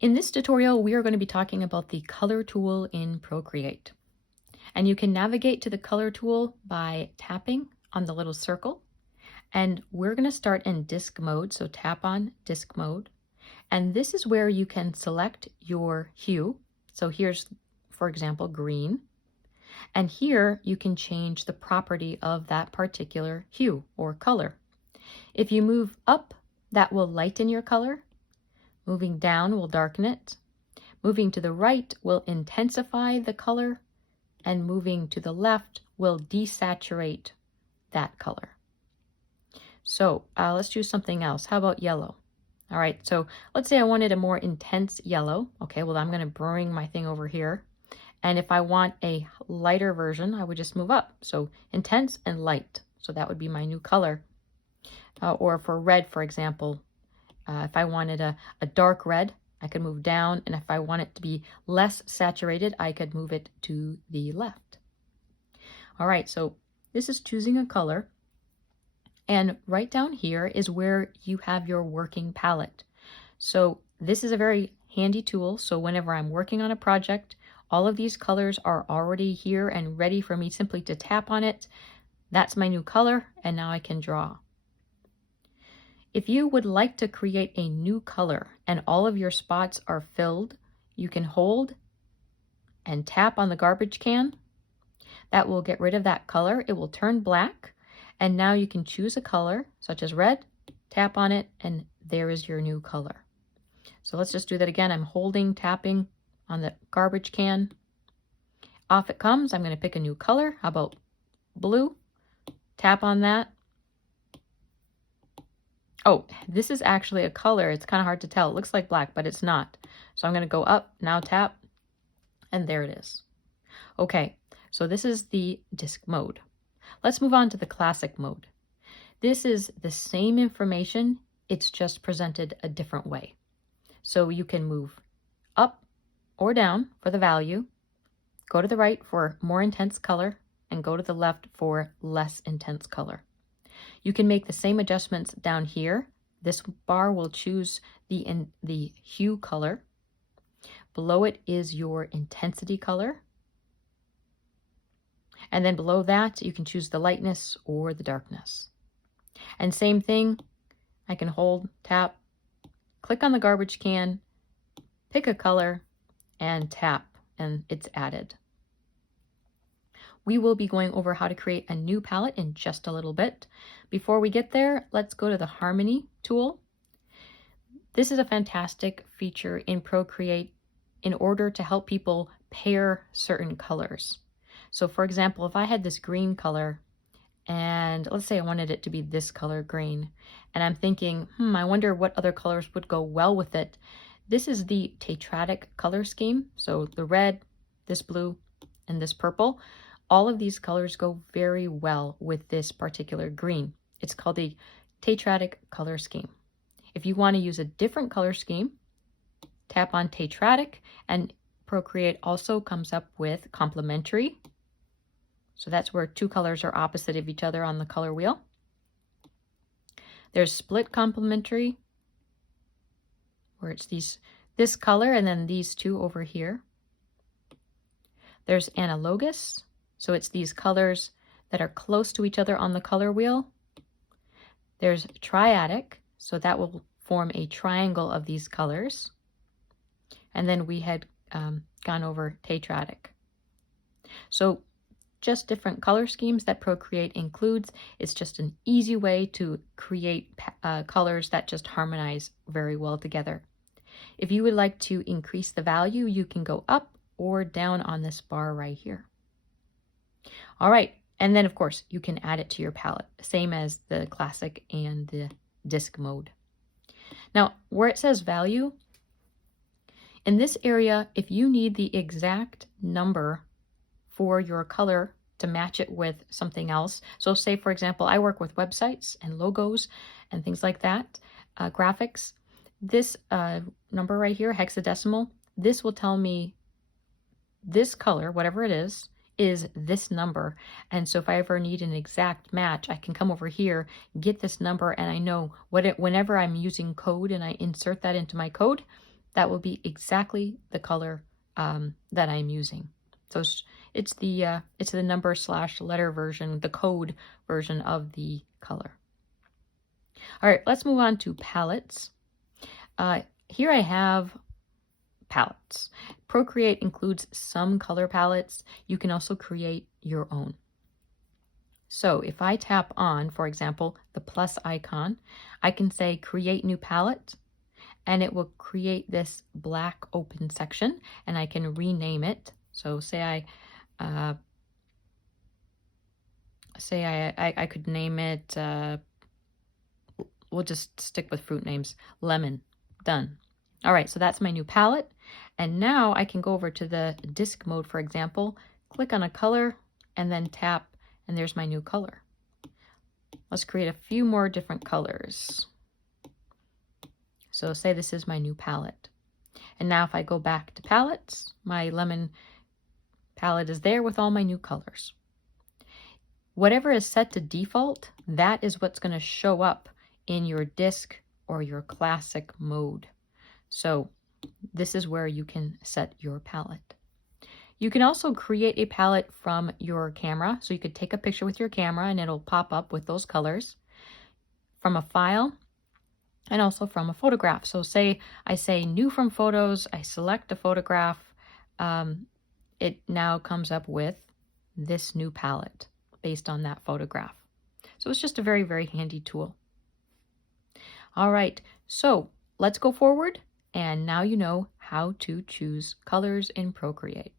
In this tutorial, we are going to be talking about the color tool in Procreate. And you can navigate to the color tool by tapping on the little circle. And we're going to start in disk mode, so tap on disk mode. And this is where you can select your hue. So here's, for example, green. And here you can change the property of that particular hue or color. If you move up, that will lighten your color. Moving down will darken it. Moving to the right will intensify the color, and moving to the left will desaturate that color. So let's choose something else. How about yellow? All right, so let's say I wanted a more intense yellow. Okay, well, I'm going to bring my thing over here. And if I want a lighter version, I would just move up. So intense and light. So that would be my new color. Or for red, for example, if I wanted a dark red, I could move down, and if I want it to be less saturated, I could move it to the left. All right, so this is choosing a color, and right down here is where you have your working palette. So this is a very handy tool, so whenever I'm working on a project, all of these colors are already here and ready for me simply to tap on it. That's my new color, and now I can draw. If you would like to create a new color and all of your spots are filled, you can hold and tap on the garbage can. That will get rid of that color. It will turn black. And now you can choose a color such as red, tap on it, and there is your new color. So let's just do that again. I'm holding, tapping on the garbage can. Off it comes. I'm going to pick a new color. How about blue? Tap on that. Oh, this is actually a color. It's kind of hard to tell. It looks like black, but it's not. So I'm going to go up, now tap, and there it is. Okay, so this is the disk mode. Let's move on to the classic mode. This is the same information, it's just presented a different way. So you can move up or down for the value, go to the right for more intense color, and go to the left for less intense color. You can make the same adjustments down here. This bar will choose the hue color. Below it is your intensity color. And then below that, you can choose the lightness or the darkness. And same thing, I can hold, tap, click on the garbage can, pick a color, and tap, and it's added. We will be going over how to create a new palette in just a little bit. Before we get there, let's go to the Harmony tool. This is a fantastic feature in Procreate in order to help people pair certain colors. So for example, if I had this green color, and let's say I wanted it to be this color green, and I'm thinking, I wonder what other colors would go well with it. This is the tetradic color scheme. So the red, this blue, and this purple. All of these colors go very well with this particular green. It's called the tetradic color scheme. If you want to use a different color scheme, tap on tetradic, and Procreate also comes up with complementary. So that's where two colors are opposite of each other on the color wheel. There's split complementary, where it's this color and then these two over here. There's analogous. So it's these colors that are close to each other on the color wheel. There's triadic, so that will form a triangle of these colors. And then we had gone over tetradic. So just different color schemes that Procreate includes. It's just an easy way to create colors that just harmonize very well together. If you would like to increase the value, you can go up or down on this bar right here. All right, and then of course you can add it to your palette, same as the classic and the disk mode. Now, where it says value, in this area, if you need the exact number for your color to match it with something else, so say for example, I work with websites and logos and things like that, graphics, this number right here, hexadecimal, this will tell me this color, whatever it is this number. And so if I ever need an exact match, I can come over here, get this number, and I know whenever I'm using code and I insert that into my code, that will be exactly the color that I'm using. So it's the number / letter version, the code version of the color. All right, let's move on to palettes. Here I have palettes. Procreate includes some color palettes. You can also create your own. So if I tap on, for example, the plus icon, I can say create new palette, and it will create this black open section, and I can rename it. So say I could name it, we'll just stick with fruit names, lemon. Done. All right, so that's my new palette. And now I can go over to the disk mode, for example, click on a color, and then tap, and there's my new color. Let's create a few more different colors. So say this is my new palette. And now if I go back to palettes, my lemon palette is there with all my new colors. Whatever is set to default, that is what's going to show up in your disk or your classic mode. So this is where you can set your palette. You can also create a palette from your camera. So you could take a picture with your camera and it'll pop up with those colors from a file and also from a photograph. So say I say new from photos, I select a photograph, it now comes up with this new palette based on that photograph. So it's just a very, very handy tool. All right, so let's go forward, and now you know how to choose colors in Procreate.